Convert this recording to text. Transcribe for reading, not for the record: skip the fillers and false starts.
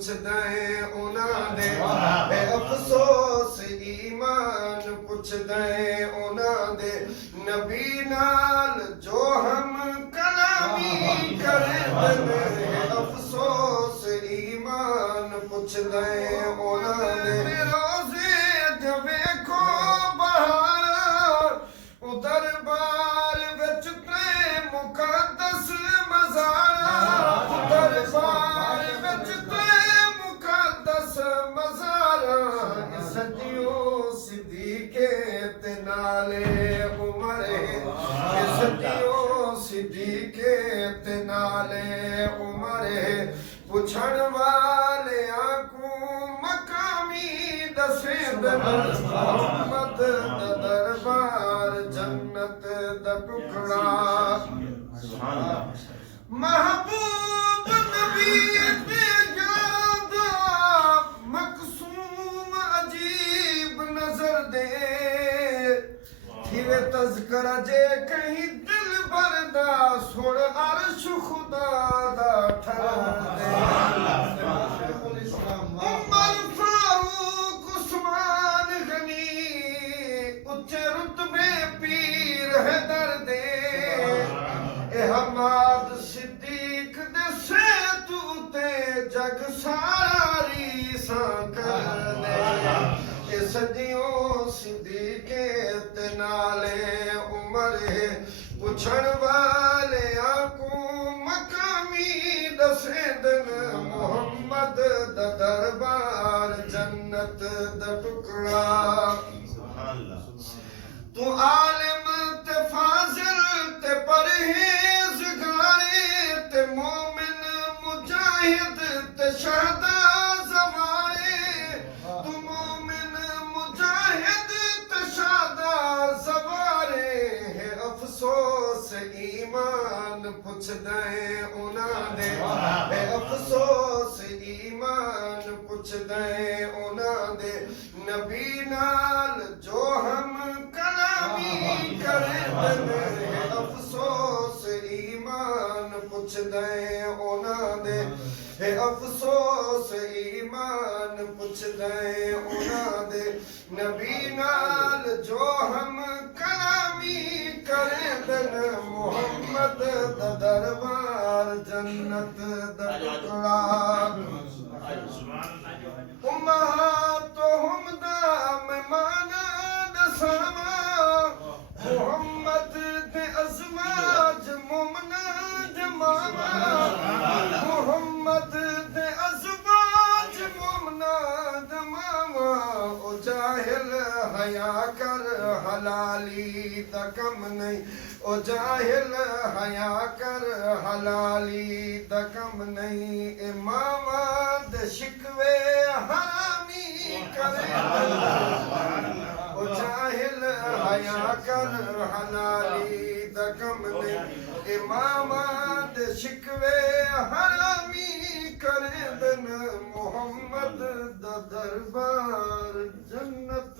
ਪੁੱਛਦੇ ਉਹਨਾਂ ਦੇ ਬੇ ਅਫਸੋਸ ਈਮਾਨ ਪੁੱਛਦੇ ਉਹਨਾਂ ਦੇ ਨਬੀ ਨਾਲ ਜੋ ਹਮ ਕਲਾਮੀ ਕਰਦੇ ਨੇ ਅਫਸੋਸ ਈਮਾਨ ਪੁੱਛਦੇ ਉਹਨਾਂ ਦੇ ਰੋਜ਼ੇ ਦੇ ਵੇਖੋ ਬਹਾਰ ਉਹ ਦਰਬਾਰ ਵਿੱਚ ਤੇ ਮੁਕੱਦਸ ਮਜ਼ਾਰਾ ਦਰਬਾਰ ਵਿੱਚ ਤੇ ਮੁਕੱਦਸ ਮਜ਼ਾਰਾ ਸੱਜਿਓ ਸਿੱਦੀਕੇ ਤੇ ਨਾਲੇ ਉਮਰੇ ਸੱਜਿਓ ਸਿੱਦੀਕੇ ਤੇ ਨਾਲੇ ਉਮਰੇ ਪੁੱਛਣ ਵਾਲਿਆਂ ਕੋ ਮਕਾਮੀ ਦਸੇਂਦ ਮੁਹੰਮਦ ਦਾ ਦਰਬਾਰ ਜੰਨਤ ਦਾ ਟੁਕੜਾ महबूब नबी ते यादा मकसूम अजीब नजर दे थिवे तज़करा जे कहीं दिल भरदा सुन अर्श खुदा दा ठर दे उमर फारूक उस्मान गनी उच्चे रुतबे पीर हैदर दे हमाद सिद्दीक दसे तू ते जग सारी कर दे सदियों सिद्दीके ते नाले उमरे पुछण वाले आंकू मकामी दसे दिन मोहम्मद दा दरबार जन्नत दा टुकड़ा तू आलिम ते फाजिल ते परहेज़गारे ते मोमिन मुजाहिद ते शहदा ज़वारे तू मोमिन मुजाहिद ते शहदा ज़वारे है अफसोस ईमान पुछदे उन्हां दे है अफसोस ईमान पुछदे उन्हां दे नबी नाल जो हम कलामी ਕਰਦੇ ਨੇ ਅਫਸੋਸ ਈਮਾਨ ਪੁੱਛਦੇ ਉਹਨਾਂ ਦੇ ਹੈ ਅਫਸੋਸ ਈਮਾਨ ਪੁੱਛਦੇ ਉਹਨਾਂ ਦੇ ਨਬੀ ਨਾਲ ਜੋ ਹਮ ਕਲਾਮੀ ਕਰਦੇ ਨੇ ਮੁਹੰਮਦ ਦਾ ਦਰਬਾਰ ਜੰਨਤ ਦਾ ਟੁਕੜਾ ਉਮਹਾਤੁਹੁਮ ਦਾ ਮਹਿਮਾਨ ਦਸਾਵਾਂ मोहम्मद दे अज़वाज मोमना जमावा मोहम्मद दे अज़वाज मोमना जमावा ओ जाहिल हया कर हलाली दा कम नहीं ओ जाहिल हया कर हलाली दा कम नहीं इमामा दे शिकवे हरामी करे ओ जाहिल हया कर हलाली दा कम ने इमामा दे शिकवे हरामी करे दिन मोहम्मद दा दरबार जन्नत